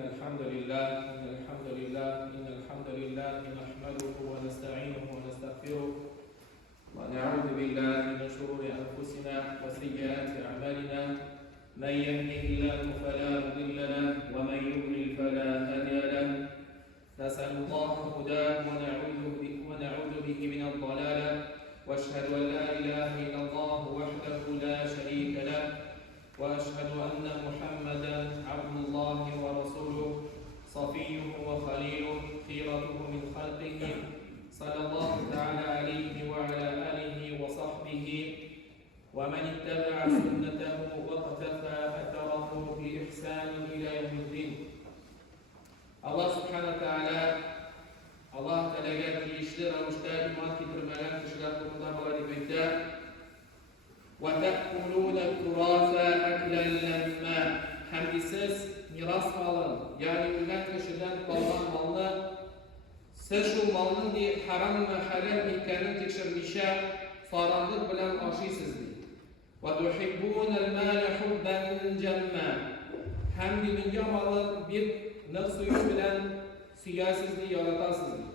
إن نحمده ونستعينه ونستغفره ونعوذ بالله من شرور أنفسنا وسيئات أعمالنا من يهده الله فلا مضل له ومن يضلل فلا هادي له نسأل الله هداه ونعوذ به من الضلالة وأشهد أن لا إله إلا الله وحده لا شريك له وأشهد أن محمدا عبد الله ورسوله صفيه وخليله خيرته من خلقه صلى الله تعالى عليه وعلى آله وصحبه ومن اتبع سنته واقتفى أثره بإحسان إلى يوم الدين. Allah subhanahu wa ta'ala Allah talaga tiyishli ravishda iymon keltirmagan kishilar to'g'risida bo'lar deb aytdi. Va ta'kuluna turasa aklan lamma. Hamki siz miros malin, ya'ni o'lgan kishidan qolgan molni siz shu molni harommi halol ekanini tekshirmisha faranlik bilan oshiysiz. Va tuhibbuna al-mala hubban jamma. Hamki dunyo molini bir nafsuyu bilan suyasizlik yaratasizlik.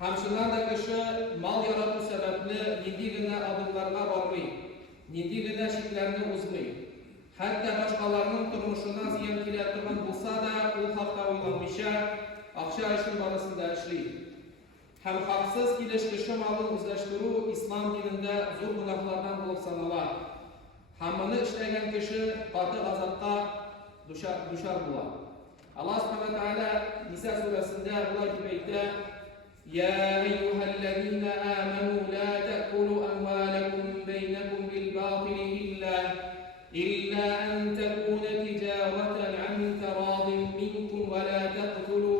Hamshundan kishi mol yaratuv sababli niddigina adımlarga bormay, niddigina shiklarni o'zmay, hatta boshqalarning turmushidan ziyon kelayotgan bo'lsa da u haqda o'ylamaycha aqsha ishning borasida ishlaydi. Ham haqsiz kelish kishi molini o'zlashtiruv islom dinida zo'r gunohlardan bo'lib sanaladi. Hammani ishlagan kishi qattiq azobga dushor bo'ladi. Allah subhanahu wa ta'ala Nisa surasida bunday deb aytdi: "Ya ayyuhallazina amanu la ta'kulu amwalakum baynakum bil batil illa an takuna tijaratan an taradin minkum wa la taqtulu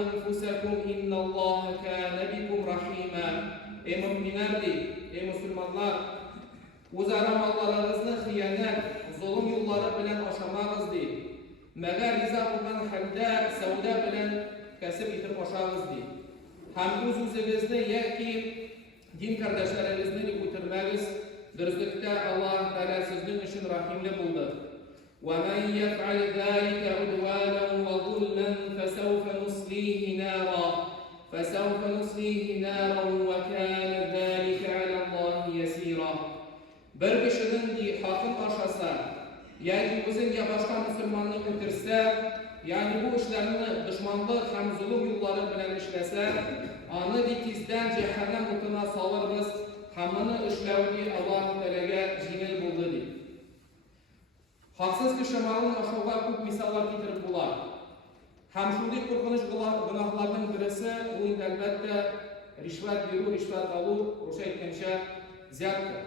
anfusakum inna Allaha kana bikum rahima." Ey mu'minlar, ey musulmonlar, o'zaro mollaringizni xiyonat, zulm yo'llari bilan oshamag'iz deydi. Magar rizo bo'lgan holda savdo bilan kasb etib oshag'iz deydi. Ham o'zingizni yoki din qardoshlaringizni o'tirmagiz. Durustlikda Alloh taolo sizning uchun rahimli bo'ldi. Va man yaf'al zalika udwanan wa dhulman fasawfa nuslihi naran wa kana zalika 'ala Allohi yasira. Bir kishining haqin oshasa yoki o'ziga boshqa musulmonni o'tirsa, ya'ni bu ishlarni dushmanlik ham zulm yo'llari bilan ishlasa, uni tezdan jahannam o'tini solirmiz. Hammani ishlavdi Alloh taolaga yengil bo'ldi deydi. Haqsiz kishi molini oshuvga ko'p misollar keltirib bo'ladi. Ham shunday qo'rqinch gunohlarning birisi u albatta rishvat beru, rishvat olib, o'sha aytgancha ziyatdir.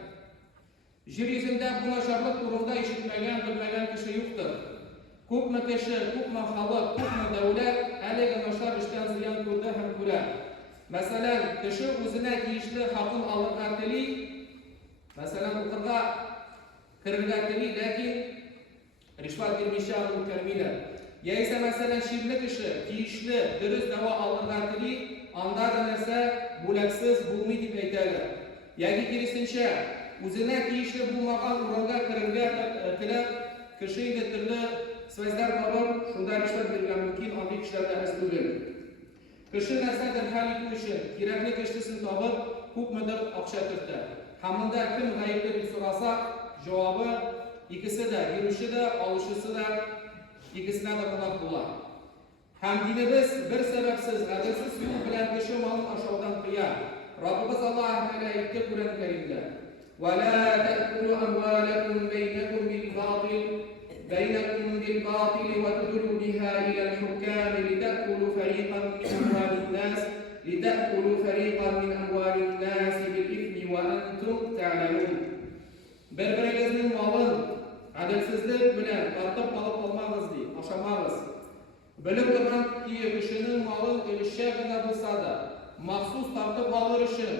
Yer yuzida bu nasharlik turida eshitmagan, bilmagan kishi yo'qdir. Ko'pmi kishi, ko'pmi xalq, ko'pmi davlat haliga nashar ishdan ziyon ko'rdi ham ko'radi. Masalan, kishi o'zina tegishli haqini olg'atili, masalan, o'qirga kirg'atili, lekin rishvat bermisha uni kirmaydi. Yo'qsa masalan, shirli kishi tegishli durust davo olg'atili, unda narsa bo'laksiz bo'lmaydi deb aytadi. Yoki kirisincha o'zina tegishli bo'lmagan o'ringa kirgan tilab kishiga turli so'zlar bor, shunda rishvat bergan mumkin, oddiy kishilarda asli. Kishi narsadan hal etish uchun kerakli kishisini topib, ko'pmidir aqsha turdi. Hamda kim g'aybda deb so'rasa, javobi ikkisida, berishida, olishida ikkisida gunoh bo'ladi. Ham dinimiz bir sababsiz, adalsiz yo'l bilan kishi molni oshuvdan qiyadi. Robbimiz Alloh taolo aytdi Qur'on Karimda: "Va la ta'kulu amwalakum baynakum bil batil wa tudlu biha ila al-hukam litakulu fariqan min amwalin nas bil ithmi wa antum ta'lamun." Bir-biringizning molin adalsizlik bilan tortib qolmag'iz deydi, oshamag'iz. Bilib turibki, kishining molin o'lishagina bo'lsa-da, maxsus tortib olish uchun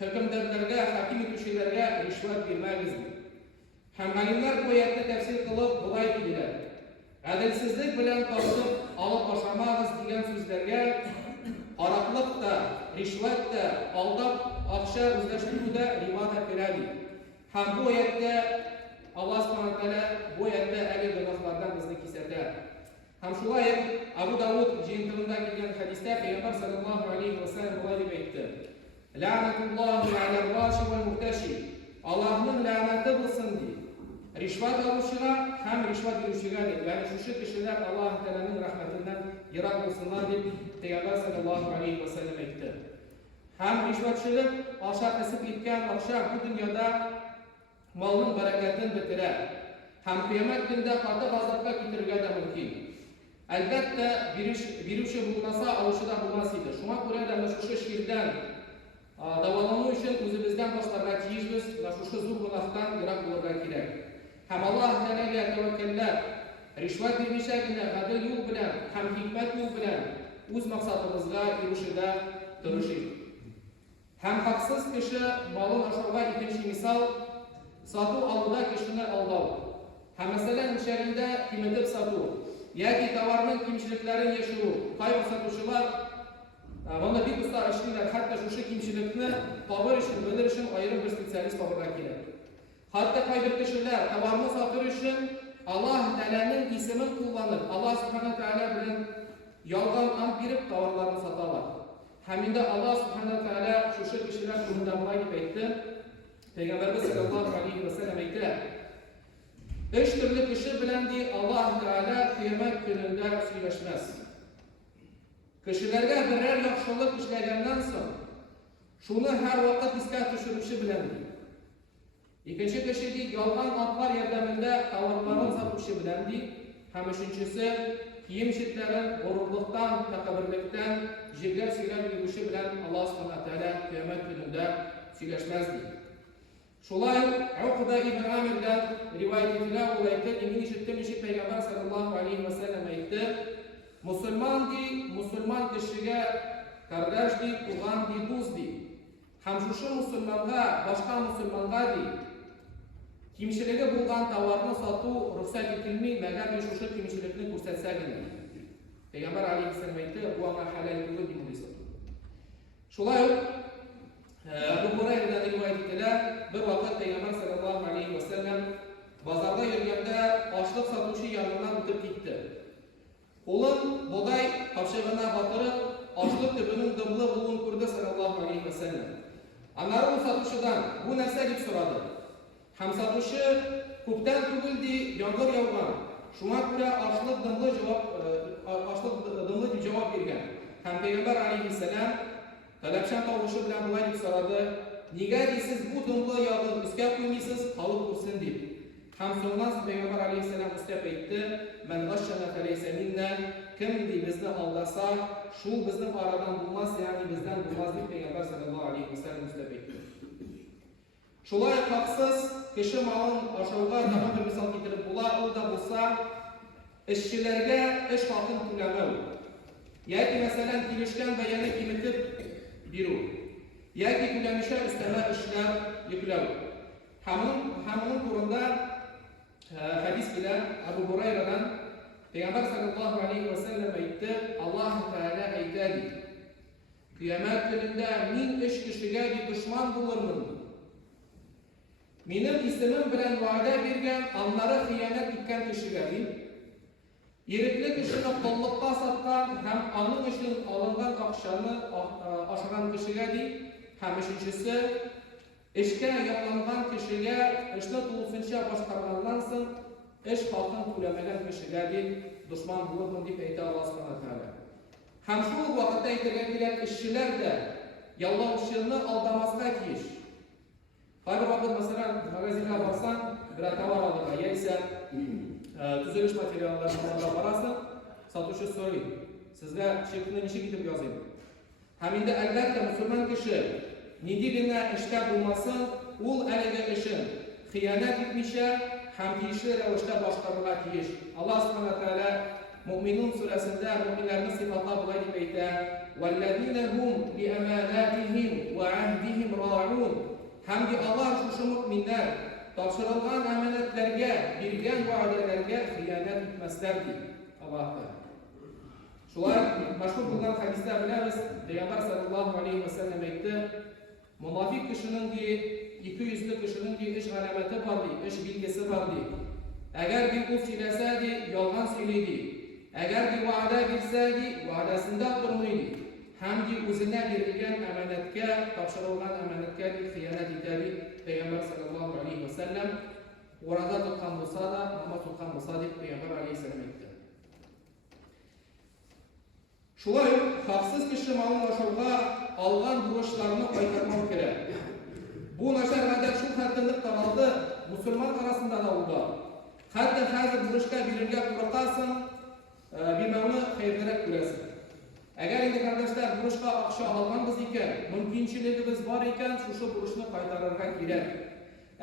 hukmdorlarga, hakim etuvchilarga rishvat bermagiz. Ham olimlar bu yerda tafsir qilib bunday dedilar: adalsizlik bilan tortib olib oshamag'iz degan so'zlarga aroqlikda, rishvatda, aldab aqsha o'zlashtiruvda rivoyat beradi. Ham bu yerda Alloh subhanahu va taolo bu yerda Hem şulay Abu Davud jeyintiğinde gelgen hadiste Peygamber sallallahu aleyhi ve sellem olay deb aytdi. La'natullahi alel rashi vel muhtashi. Allah'ın laneti bulsun diye. Rişvat alışına hem rişvat verişine de. Yani şu kişiler Allah Teala'nın rahmetinden yirak olsunlar diye Peygamber sallallahu aleyhi ve sellem aytdi. Hem rişvatçılık aşağı kesip etken aşağı bu dünyada malın bereketini bitirer. Hem kıyamet günde katı gazapka getirge de mümkün. Elbette bir işi bulmasa alışı da bulmasıydı. Şuna göre de şu şirden davalanma için özümüzden başlarına tiyişimiz ve şu zor günahtan yirak olurlar gerek. Hem Allah Teala'ya tevekkeller, rişvat vermişlerinde adil yol bilen, hem hikmet yol bilen öz maksadımızga erişide duruşur. Hem haksız kişi malın aşağıya ikinci misal satı alıda kişini aldav. Hem mesela müşerinde kıymetip satı. Ya ki tavarının kimçiliklerin yaşıyor. Kayıp satışılar bana bir usta işliler. Hatta şu kimçilikini tabir için, bilir için ayrı bir spesyalist tabirler gerek. Hatta kayıp kişiler tavarını satır için Allah Teala'nın ismini kullanır. Allah Subhanahu Teala bilen yalgan ant birip tavarlarını satarlar. Heminde Allah Subhanahu Teala şu kişiler kullanmaya gibi etti. Peygamberimiz sallallahu aleyhi ve sellem aytdilar. Üç türlü kişi bilen di Allah Teala kıyamet gününde söyleşmez. Kişilerge birer yaxşılık işlegenden soň şunu her vakit iska düşürüşü bilen di. İkinci kişi di yalgan atlar yardımında tavarlarını satuşu bilen di. Hem üçüncüsü kiyim şitlerin gururluktan, takabirlikten jibler söylep yürüyüşü bilen Allah Subhanahu Teala kıyamet gününde söyleşmez di. Şolay Uqba ibn Amir'den rivayet edilen olayda emin işittim işit Peygamber sallallahu aleyhi ve sellem aytdi. Musulman kişiye kardeş di, uğan di, dost di. Hem şu musulmanga, başka musulmanga di. Kimçiligi bulgan tavarını satı ruhsat etilmey, meğer bir şu kimçilikni ko'rsatsa gina. Peygamber aleyhisselam aytdi, bu ama halal bo'ldi deydi satı. Şolay Abu Hurayradan rivayet edilen bir vakit Peygamber sallallahu aleyhi ve sellem bazarda yürüyende açlık satışı yanından ötüp gitti. Kolun boday kapşığına batırıp açlık tüpünün dımlı bulun kurdu sallallahu aleyhi ve sellem. Anları o satışıdan bu nerse deyip soradı. Hem satışı kupten tügüldü, yağdır yağgan. Şuna göre açlık dımlı bir cevap vergen. Hem Peygamber aleyhisselam talabchan tavuşu bilen bulay deb so'radi. Nega deysiz bu dımlı yağni üstga qo'ymaysiz, qolib tursin deb. Ham so'ngan Peygamber aleyhisselam ustab aytdi: "Men g'ashshana falaysa minna." Kim bizni aldasa, şu bizning aradan bo'lmas, ya'ni bizdan bo'lmas deb Peygamber sallallohu alayhi vasallam ustab aytdi. Şolay haqsiz kishi malın aşağıga tamam bir misal keltirib bo'lar, u da bo'lsa ishchilarga ish haqini to'lamau. Yoki masalan kelishgan bayani kimitib biru. Yoki to'lanisha üstama ishlar yuklau. Hamının turunda hadis bilen Abu Hurayra'dan Peygamber sallallahu aleyhi ve sellem aytdi, Allah Teala aytadi: "Kıyamet gününde min ish kishiga düşman bo'lurman. Mening ismim bilan va'da bergan, onları xiyonet etgan kishiga Yerikli kishini qulluqqa satgan ham onun uchun olingan aqshani oshirgan kishiga ham uchinchisi ishga yo'llangan kishiga ishni to'liqsincha boshqargandan so'ng ish haqini to'lamagan kishiga dushman bo'lurman deb aytdi Alloh subhanahu taolo. Ham shu vaqtda aytilgan ishchilar da yollovchini aldamasga tiyish. Har vaqt masalan magazinga borsan, bir tovar olib, yoki tuzilish materiallarini borasın, satuvchi so'raydi. Sizga chekni nechga ketib yozing. Ham endi albatta musulmon kishi nidigina ishda bo'lmasin, u aliga ishin xiyonat etmisha, ham tegishli ravishda boshqarishga tegish. Alloh subhanahu taolo Mu'minun surasida mu'minlarning sifatlari bo'lay deb aytadi: "Vallazina hum bi amanatihim va ahdihim ra'un." Hamki Allah şu mu'minlar topshirilgan amanatlarga, bergan va'dalarga xiyonat etmaslar deydi Allohga. Shular mashhur bo'lgan hadislar bilamiz. Peygamber sallallohu alayhi ve sellem aytdi: "Munofiq kishining ikki yuzli kishining ish alamati bor deydi, ish belgisi bor deydi. Agar bir u so'ylasa deydi, yolg'on so'ylaydi. Agar ki va'da bilsaydi, va'dasında durmaydı. Hem de o'zine berilgan amanatga, topshirilgan amanatga xiyonat etadi. Payg'ambar sallallohu alayhi vasallam o'rada tutgan bo'lsa da, namoz tutgan bo'lsa deb Payg'ambar alayhissalom aytdi. Şulay haqsız kishi malını oshirga algan burçlarını qaytarmak kerak. Bu nashar adat shu haddini taraldı, musulmon arasında da oldu. Hatta hazır burçga berilgan qo'rqasin, bilmavni xayrliroq ko'rasin. Agar endi kardeşler burçga aqsha alganmiz ekan, mumkinchiligimiz bor ekan, shu burçni qaytararga kerak.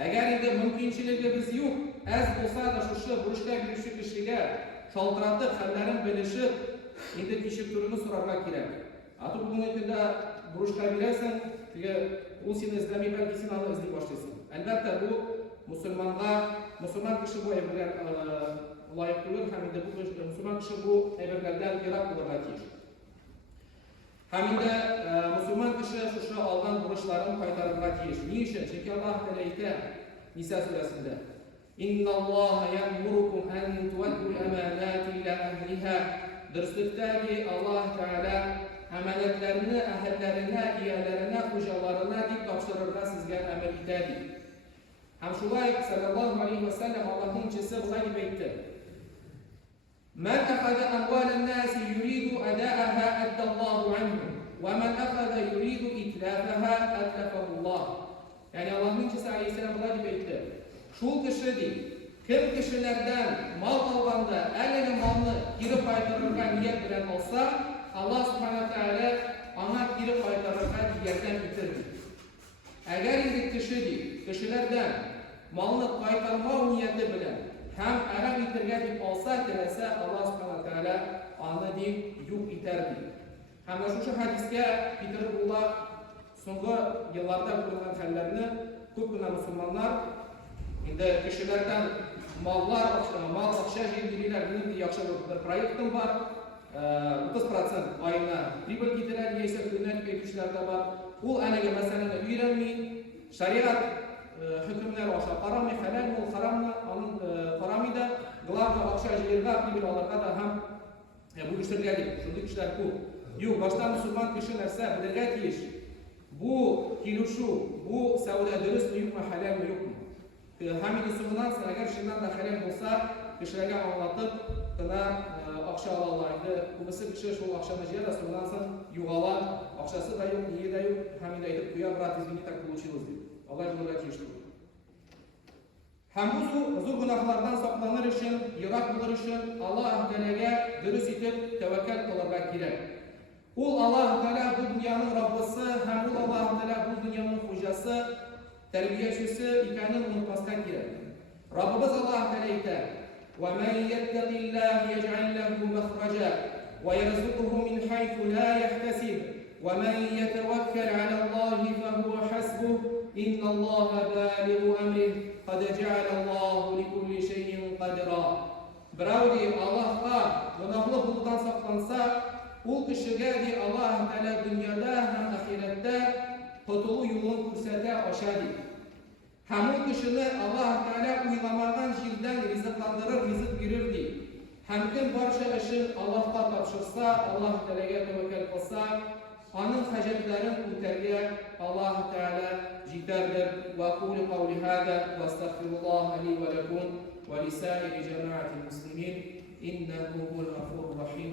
Agar endi mumkinchiligimiz yo'q, az bo'lsa da shu burçga beruvchi kishiga shaltiratib, hallarini bilishib, endi kishib turini so'rarga kerak. Hatto bugungi kunda burçga berasan, u seni izlamay, balki sen uni izlay boshlaysan. Albatta bu musulmon kishi bu ayblar loyiq bo'lur, hamda bu musulmon kishi bu ayblardan yiroq bo'lirga tiyishli. Hamda musulmon kishi shu olgan burçlarini qaytarishga tiyishli. Ni uchun? Chunki Alloh taolo aytadi Nisa surasida: "Innalloha ya'murukum an tu'addu al-amanati ila ahliha." Durustlikdagi Alloh taolo amanatlarni ahillarına, eyalarına, xo'jalarına deb topshirishga sizga amr etadi. Ham shulay sallallohu alayhi vasallam Allohning elchisi bunday deb aytdi: "Man akhadha amwalan nasi yuridu ada'aha addallohu anhu wa man akhadha yuridu itlafaha atlafahu Allah." Ya'ni Allohning elchisi alayhissalom bunday deb aytdi: "Shu kishi kim kishilardan mal olganda, ayni malni geri qaytarishga niyat bilan olsa, Alloh subhanahu va taolo ona geri qaytarishga yordam etadi. Agar endi kishilardan malni qaytarmoq niyati bilan ham aram etirga deb olsa, tilasa Alloh subhanahu va taolo ona deb yo'q etardi." Hamda shu hadisga keltirib ular so'nggi yillarda bo'lgan hollarni ko'pgina musulmonlar endi kishilardan mal aqsha yeydilar. Benim yaxshi bir proyektim var. 30% ayına pribol keltiradi desa, kundan ketishlarda bor. U anaga masalani o'ylanmay, shariat hukmlari osha qaramay, halal va haromni qaramida, главное aqsha yerga pribol olarga da ham bu ishlarga shunday ishlar ko'p. Yo'q, boshqa musulmon kishi narsa bilirga tegish. Bu kelishuv, bu savdo durustmi yo'qmi, halalmi yo'qmi? Hamida so'ngan agar shundan da halal bo'lsa, kishilarga anlatib, buna aqsha olarlar. Bunisi kishi shu aqshani jera so'ngan so'ng yo'g'alar, aqshasi da yo'q, niye da yo'q, hamida aytib qo'ya, brat, izmini tak получилось deb. Alloh yo'lga tiyishdi. Ham bu zo'r gunohlardan saqlanir uchun, yiroq bo'lish uchun Alloh taolaga durust etib tavakkal qilishga kerak. U Alloh taolo bu dunyoning Robbisi, ham u Alloh taolo bu dunyoning xo'jasi, tarbiyachisi ekanini unutmasdan kerak. Robbimiz Alloh taolo aytadi: "Va man yattaqilloha yaj'al lahu makhraja va yarzuquhu min haythu la yahtasib va man yatawakkal 'ala Allohi fa huwa hasbuh innalloha balighu amrihi qad ja'ala Allohu li kulli shay'in qadra." Birovdi Allohga gunohli bo'lgan saqlansa, u kishiga Alloh taolo dunyoda ham oxiratda qutuluv yo'lini ko'rsata oladi. Ham u kishini Alloh taolo uylamagan yerdan rizqlantirib, rizq beradi. Ham kim barcha ishini Allohga topshirsa, Alloh taolaga tavakkal qilsa, uning hojatlarini ko'targa Alloh taolo yetardir. Va qul qawli hada va astaghfirulloh li va lakum va li sa'iri jama'atil muslimin innahu huval ghafurur rahim.